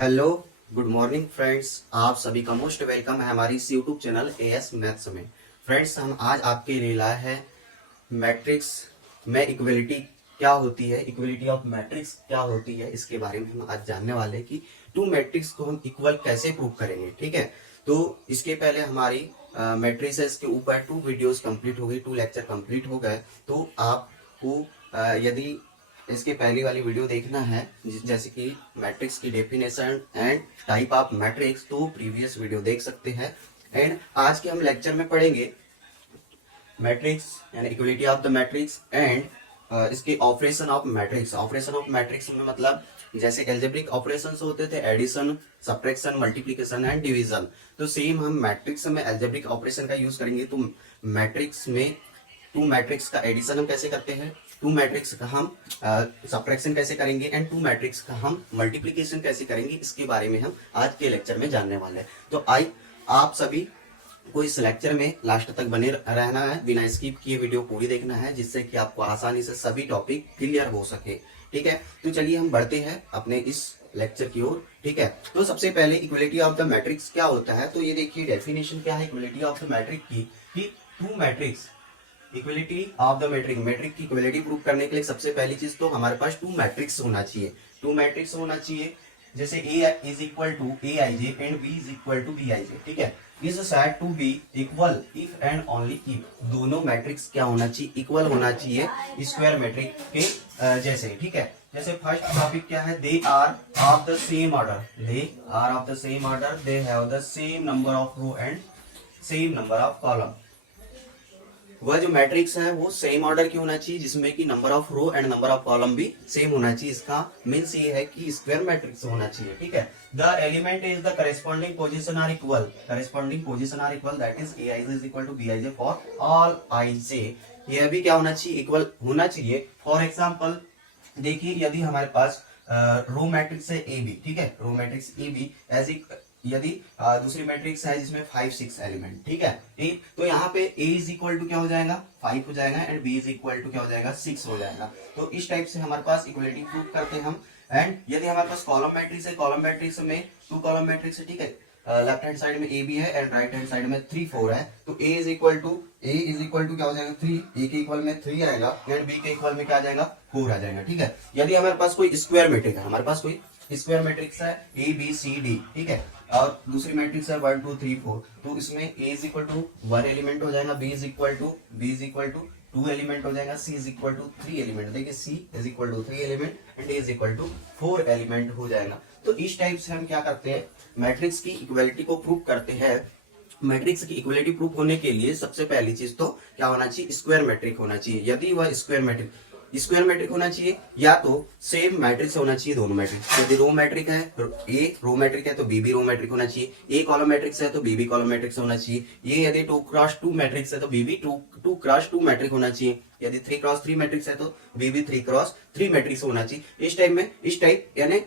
Hello, good morning friends. आप सभी का मोस्ट वेलकम है हमारी इस यूट्यूब चैनल एएस मैथ्स में। फ्रेंड्स, हम आज आपके लिए लाए हैं मैट्रिक्स में इक्वलिटी क्या होती है, इक्वलिटी ऑफ मैट्रिक्स क्या होती है, इसके बारे में हम आज जानने वाले हैं कि टू मैट्रिक्स को हम इक्वल कैसे प्रूव करेंगे। ठीक है, तो इसके पहले हमारी मैट्रिसेस के ऊपर 2 वीडियोस कंप्लीट हो गई, 2 लेक्चर कंप्लीट हो गए। तो आपको यदि इसके पहली वाली वीडियो देखना है जैसे कि मैट्रिक्स की definition and type of matrix, तो प्रीवियस वीडियो देख सकते हैं। एंड आज के हम लेक्चर में पढ़ेंगे मैट्रिक्स यानी equality of the matrix and इसके operation of matrix. Operation of matrix में मतलब जैसे एल्जेब्रिक ऑपरेशंस होते थे addition, subtraction, multiplication and division, तो सेम हम मैट्रिक्स में एल्जेब्रिक ऑपरेशन का यूज करेंगे। तो मैट्रिक्स में टू मैट्रिक्स का एडिशन हम कैसे करते हैं, टू मैट्रिक्स का हम सब्ट्रैक्शन कैसे करेंगे एंड टू मैट्रिक्स का हम मल्टीप्लिकेशन कैसे करेंगे, इसके बारे में हम आज के लेक्चर में जानने वाले हैं। तो आप सभी को इस लेक्चर में लास्ट तक बने रहना है, बिना स्किप किए वीडियो पूरी देखना है, जिससे कि आपको आसानी से सभी टॉपिक क्लियर हो सके। ठीक है, तो चलिए हम बढ़ते हैं अपने इस लेक्चर की ओर। ठीक है, तो सबसे पहले इक्वलिटी ऑफ द मैट्रिक्स क्या होता है, तो ये देखिए डेफिनेशन क्या है इक्वलिटी ऑफ द मैट्रिक्स की, कि two matrix equality of the matrix, matrix की इक्वलिटी प्रूव करने के लिए सबसे पहली चीज तो हमारे पास टू मैट्रिक्स होना चाहिए। टू मैट्रिक्स होना चाहिए जैसे A is equal to Aij and B is equal to Bij। ठीक है, is said to be equal if and only if दोनों मैट्रिक्स क्या होना चाहिए, इक्वल होना चाहिए स्क्वायर मैट्रिक के जैसे। ठीक है, जैसे फर्स्ट टॉपिक क्या है, they are of the same order, they are of the same order, they have the same number of row and same number of column. वह जो मैट्रिक्स है वो सेम ऑर्डर की होना चाहिए, जिसमें कि number of row and number of column भी सेम होना चाहिए। इसका मीन्स ये है कि स्क्वायर मैट्रिक्स होना चाहिए। ठीक है, the element is the corresponding position are equal, corresponding position are equal, that is Aij is equal to Bij for all Ij। ये भी क्या होना चाहिए, इक्वल होना चाहिए। फॉर एग्जाम्पल देखिए, यदि हमारे पास रो मैट्रिक्स है ए बी, ठीक है, row matrix A B as यदि दूसरी मैट्रिक्स है जिसमें 5 6 एलिमेंट, ठीक है, तो यहाँ पे A इज इक्वल टू क्या हो जाएगा 5 हो जाएगा and B is equal to क्या हो जाएगा 6 हो जाएगा। तो इस टाइप से हमारे पास इक्वलिटी प्रूव करते हैं हम। एंड यदि हमारे पास कॉलम मैट्रिक्स है, कॉलम मैट्रिक्स में 2 कॉलम मैट्रिक्स है, ठीक है, लेफ्ट हैंड साइड में ए बी है एंड राइट हैंड साइड में 3 4 है, तो ए इज इक्वल टू क्या हो जाएगा 3, ए के इक्वल में 3 आएगा एंड बी के इक्वल में क्या आ जाएगा 4 आ जाएगा। ठीक है, यदि हमारे पास कोई स्क्वायर मैट्रिक्स है, हमारे पास कोई स्क्वायर मैट्रिक्स है ए बी सी डी, ठीक है, और दूसरी मैट्रिक्स है 1 2 3 4, तो इसमें A is equal to 1 element हो जाएगा, B is equal to 2 element हो जाएगा, C is equal to 3 element, देखिए C is equal to 3 element and A is equal to 4 element हो जाएगा। तो इस टाइप से हम क्या करते हैं, मैट्रिक्स की इक्वलिटी को प्रूव करते हैं। मैट्रिक्स की इक्वलिटी प्रूव होने के लिए सबसे पहली चीज तो क्या होना चाहिए, स्क्वायर मैट्रिक होना चाहिए। यदि वह स्क्वायर मैट्रिक होना चाहिए या तो सेम मैट्रिक्स होना चाहिए दोनों मैट्रिक्स। यदि रो मैट्रिक है, ए रो मैट्रिक है तो बी भी रो मैट्रिक होना चाहिए, ए कॉलम मैट्रिक्स है तो बी भी कॉलम मैट्रिक्स होना चाहिए। ये यदि 2x2 मैट्रिक्स है तो बी भी 2x2 मैट्रिक होना चाहिए, यदि 3x3 मैट्रिक्स है तो बी भी 3x3 मैट्रिक्स होना चाहिए। इस टाइप यानी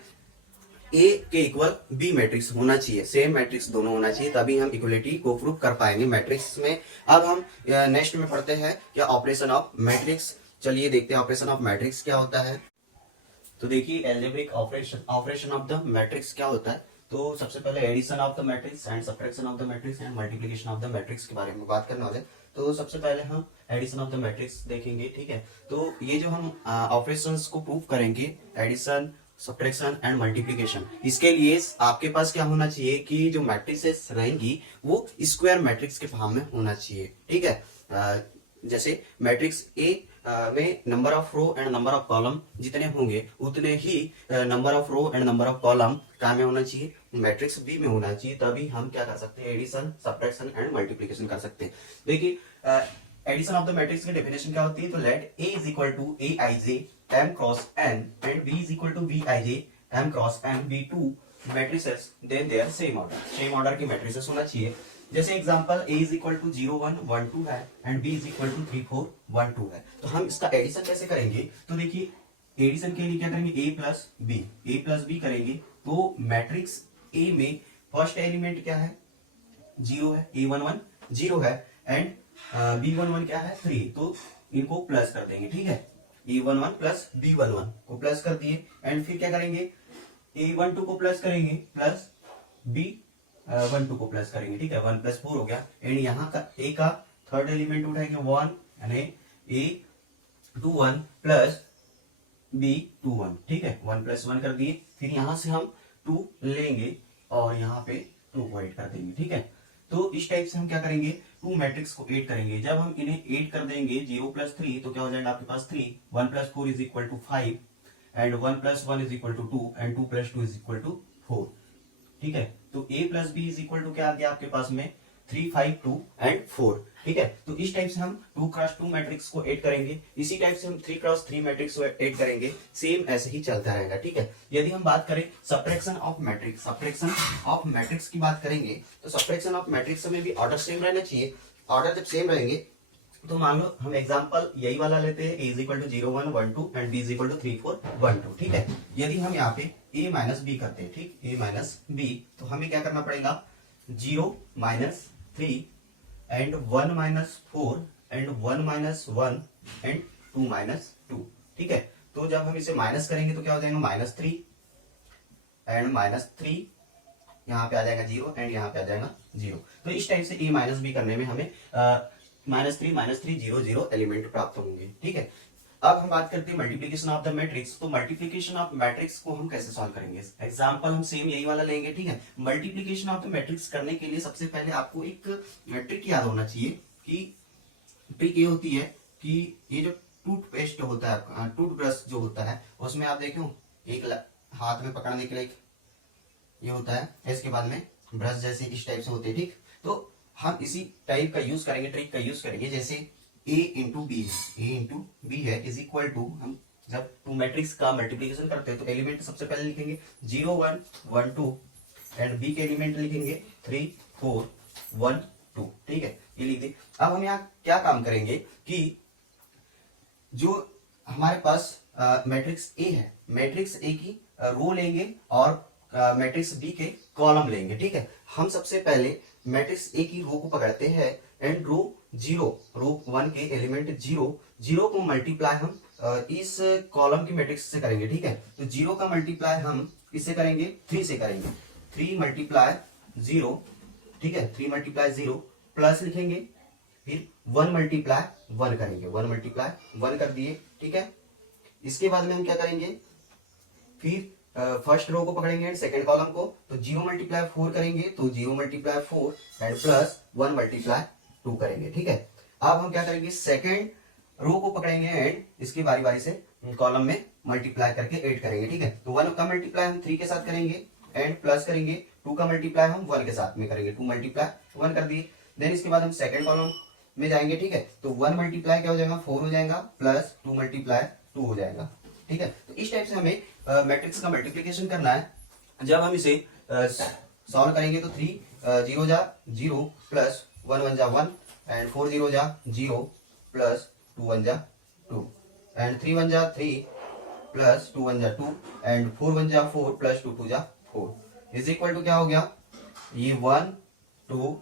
ए के इक्वल बी मैट्रिक्स होना चाहिए, सेम मैट्रिक्स दोनों होना चाहिए, तभी हम इक्वलिटी को प्रूव कर पाएंगे मैट्रिक्स में। अब हम नेक्स्ट में पढ़ते हैं क्या ऑपरेशन ऑफ मैट्रिक्स। चलिए देखते हैं ऑपरेशन ऑफ मैट्रिक्स क्या होता है। तो देखिए algebraic operation of the matrix क्या होता है। तो सबसे पहले addition of the matrix and subtraction of the matrix and multiplication of the matrix के बारे में बात करने वाले। तो सबसे पहले हम एडिशन ऑफ द मैट्रिक्स देखेंगे। ठीक है, तो ये जो हम ऑपरेशंस को प्रूव करेंगे, एडिशन, सब्ट्रैक्शन एंड मल्टीप्लिकेशन, इसके लिए आपके पास क्या होना चाहिए कि जो मैट्रिक्सेस रहेंगी वो स्क्वायर मैट्रिक्स के फॉर्म में होना चाहिए। ठीक है, जैसे मैट्रिक्स ए में number of row and number of column जितने होंगे उतने ही number of row and number of column क्या में होना चाहिए, मैट्रिक्स बी में होना चाहिए, तभी हम क्या कर सकते हैं, एडिशन, सब्ट्रैक्शन एंड मल्टीप्लिकेशन कर सकते हैं। देखिए एडिशन ऑफ द मैट्रिक्स की डेफिनेशन क्या होती है, तो let A is equal to Aij m cross n and b is equal to Bij m cross n be two matrices then their same order की मैट्रिसेस होना चाहिए। जैसे example a is equal to 0 1 1 2 है and b is equal to 3 4 1 2 है। तो हम इसका addition कैसे करेंगे, तो देखिए एडिशन के लिए क्या करेंगे, a प्लस b करेंगे, तो मैट्रिक्स a में फर्स्ट एलिमेंट क्या है 0 है, a11 0 है एंड b11 क्या है 3, तो इनको प्लस कर देंगे। ठीक है, a11 प्लस b11 को प्लस कर दिए एंड फिर क्या करेंगे, A12 को प्लस करेंगे प्लस B12 को प्लस करेंगे, ठीक है, 1 + 4 हो गया। एंड यहाँ का A का थर्ड एलिमेंट उठाएंगे 1, यानी A21 प्लस B21, ठीक है, 1 + 1 कर दिए। फिर यहाँ से हम 2 लेंगे और यहाँ पे 2 को ऐड कर देंगे, ठीक है। तो इस टाइप से हम क्या करेंगे, 2 मैट्रिक्स को ऐड करेंगे। जब हम इन्हें ऐड कर देंगे 0 + 3 तो क्या हो जाएगा आपके पास 3, 1 + 4 = 5 एंड 1 + 1 = 2 एंड 2 + 2 = 4, ठीक है। तो A + B = क्या आ गया आपके पास में 3, 5, 2 एंड 4, ठीक है। तो इस टाइप से हम 2 × 2 मैट्रिक्स को ऐड करेंगे। इसी टाइप से हम 3 × 3 मैट्रिक्स को ऐड करेंगे। सेम ऐसे ही चलता रहेगा, ठीक है। यदि हम बात करें सब्ट्रैक्शन ऑफ मैट्रिक्स की बात करेंगे तो सब्ट्रैक्शन ऑफ मैट्रिक्स में भी ऑर्डर सेम रहना चाहिए। ऑर्डर जब सेम रहेंगे तो मान लो हम एग्जांपल यही वाला लेते हैं, A = 0, 1, 1, 2 एंड B = 3, 4, 1, 2, ठीक है। यदि हम यहाँ पे A - B करते हैं, ठीक, A - B, तो हमें क्या करना पड़ेगा 0 - 3 एंड 1 - 4 एंड 1 - 1 एंड 2 - 2, ठीक है। तो जब हम इसे माइनस करेंगे तो क्या हो जाएगा -3 एंड -3, यहाँ पे आ जाएगा 0 एंड यहाँ पे आ जाएगा 0। तो इस टाइप से A - B करने में हमें -3 0 0 एलिमेंट प्राप्त होंगे, ठीक है। अब हम बात करते हैं मल्टीप्लिकेशन ऑफ द मैट्रिक्स। तो मल्टीप्लिकेशन ऑफ मैट्रिक्स को हम कैसे सॉल्व करेंगे, एग्जांपल हम सेम यही वाला लेंगे, ठीक है। मल्टीप्लिकेशन ऑफ द मैट्रिक्स करने के लिए सबसे पहले आपको एक ट्रिक याद होना चाहिए कि ट्रिक ये होती है कि ये जो टूथपेस्ट होता है, टूथब्रश जो होता है, उसमें आप देखो एक हाथ में पकड़ने के लिए ये होता है, इसके बाद में ब्रश जैसे इस टाइप से होते हैं, ठीक। तो हम इसी टाइप का यूज करेंगे, ट्रिक का यूज करेंगे। जैसे A × B है = हम जब 2 मैट्रिक्स का मल्टीप्लिकेशन करते हैं तो एलिमेंट सबसे पहले लिखेंगे 0 1 1 2 एंड B के एलिमेंट लिखेंगे 3 4 1 2, ठीक है, ये लिख दे। अब हम यहाँ क्या काम करेंगे कि जो हमारे पास मैट्रिक्स A है, मैट्रिक्स A की रो लेंगे और मैट्रिक्स B के कॉलम लेंगे, ठीक है। हम सबसे पहले मैट्रिक्स A की रो को पकड़ते हैं एंड रो 1 के एलिमेंट 0 को मल्टीप्लाई हम इस कॉलम की मैट्रिक्स से करेंगे, ठीक है। तो 0 का मल्टीप्लाई हम इससे करेंगे 3 से करेंगे, 3 × 0, ठीक है, 3 × 0 प्लस लिखेंगे, फिर 1 × 1 करेंगे, 1 × 1 कर दिए, ठीक है। इसके बाद में हम क्या करेंगे, फिर फर्स्ट रो को पकड़ेंगे एंड सेकंड कॉलम को, तो 0 × 4 करेंगे, तो 0 × 4 एंड प्लस 1 × 2 करेंगे, ठीक है। अब हम क्या करेंगे, सेकंड रो को पकड़ेंगे एंड इसकी बारी बारी से कॉलम में मल्टीप्लाई करके ऐड करेंगे, ठीक है। तो 1 का मल्टीप्लाई हम 3 के साथ करेंगे एंड प्लस करेंगे, 2 का मल्टीप्लाई हम 1 के साथ में करेंगे, 2 × 1 कर दिए। देन इसके बाद हम सेकंड कॉलम में जाएंगे, ठीक है। तो 1 × क्या हो जाएगा 4 हो जाएगा, प्लस 2 × 2 हो जाएगा, ठीक है। तो इस टाइप से हमें मैट्रिक्स का मल्टीप्लिकेशन करना है। जब हम इसे सॉल्व करेंगे तो 3 0 जा 0 प्लस 1 1 जा 1 एंड 4 0 जा 0 प्लस 2 1 जा 2 एंड 3 1 जा 3 प्लस 2 1 जा 2 एंड 4 1 जा 4 प्लस 2 2 जा 4 इज इक्वल टू क्या हो गया, ये 1 2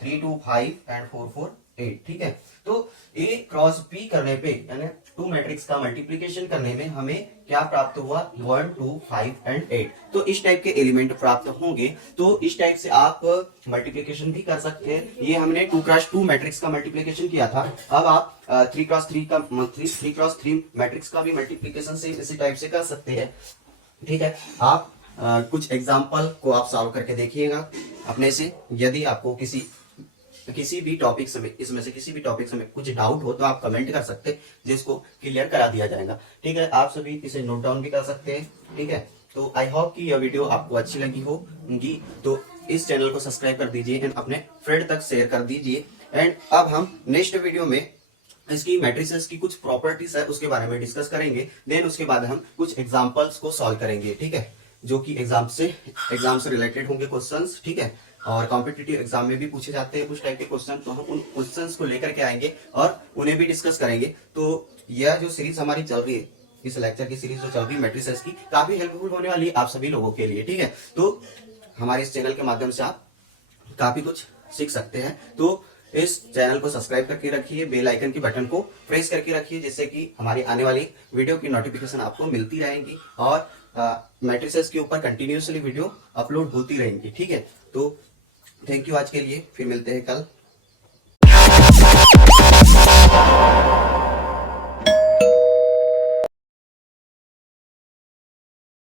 3 2 5 एंड 4 4 8, ठीक है। तो A × B करने पे यानी 2 मैट्रिक्स का मल्टीप्लिकेशन करने में हमें क्या प्राप्त हुआ 1 2 5 एंड 8। तो इस टाइप के एलिमेंट प्राप्त होंगे। तो इस टाइप से आप मल्टीप्लिकेशन भी कर सकते हैं। ये हमने 2 × 2 मैट्रिक्स का मल्टीप्लिकेशन किया था। अब आप 3 × 3 मैट्रिक्स का भी मल्टीप्लिकेशन से इसी टाइप से कर सकते हैं, ठीक है। आप कुछ एग्जाम्पल को आप सॉल्व करके देखिएगा अपने से। यदि आपको किसी भी टॉपिक में इसमें से किसी भी टॉपिक में कुछ डाउट हो तो आप कमेंट कर सकते हैं, जिसको क्लियर करा दिया जाएगा, ठीक है। आप सभी इसे नोट डाउन भी कर सकते हैं, ठीक है। तो आई होप कि यह वीडियो आपको अच्छी लगी होगी। तो इस चैनल को सब्सक्राइब कर दीजिए एंड अपने फ्रेंड तक शेयर कर दीजिए। एंड अब हम नेक्स्ट वीडियो में इसकी मैट्रिसेस की कुछ प्रॉपर्टीज है उसके बारे में डिस्कस करेंगे। देन उसके बाद हम कुछ एग्जाम्पल्स को सॉल्व करेंगे, ठीक है, जो कि एग्जाम से रिलेटेड होंगे क्वेश्चंस, ठीक है। और कॉम्पिटिटिव एग्जाम में भी पूछे जाते हैं कुछ टाइप के क्वेश्चन, तो हम उन क्वेश्चंस को लेकर के आएंगे और उन्हें भी डिस्कस करेंगे। तो यह जो सीरीज हमारी चल रही है, इस लेक्चर की सीरीज जो चल रही है मैट्रिसेस की, काफी हेल्पफुल होने वाली है आप सभी लोगों के लिए, ठीक है। तो हमारे इस चैनल के माध्यम से आप काफी कुछ सीख सकते हैं। तो इस चैनल को सब्सक्राइब करके रखिए, बेल आइकन के बटन को प्रेस करके रखिए, जिससे कि हमारी आने वाली वीडियो की नोटिफिकेशन आपको मिलती रहेंगी और मैट्रिसेस के ऊपर कंटिन्यूसली वीडियो अपलोड होती रहेंगी। ठीक है, तो थैंक यू आज के लिए, फिर मिलते हैं कल।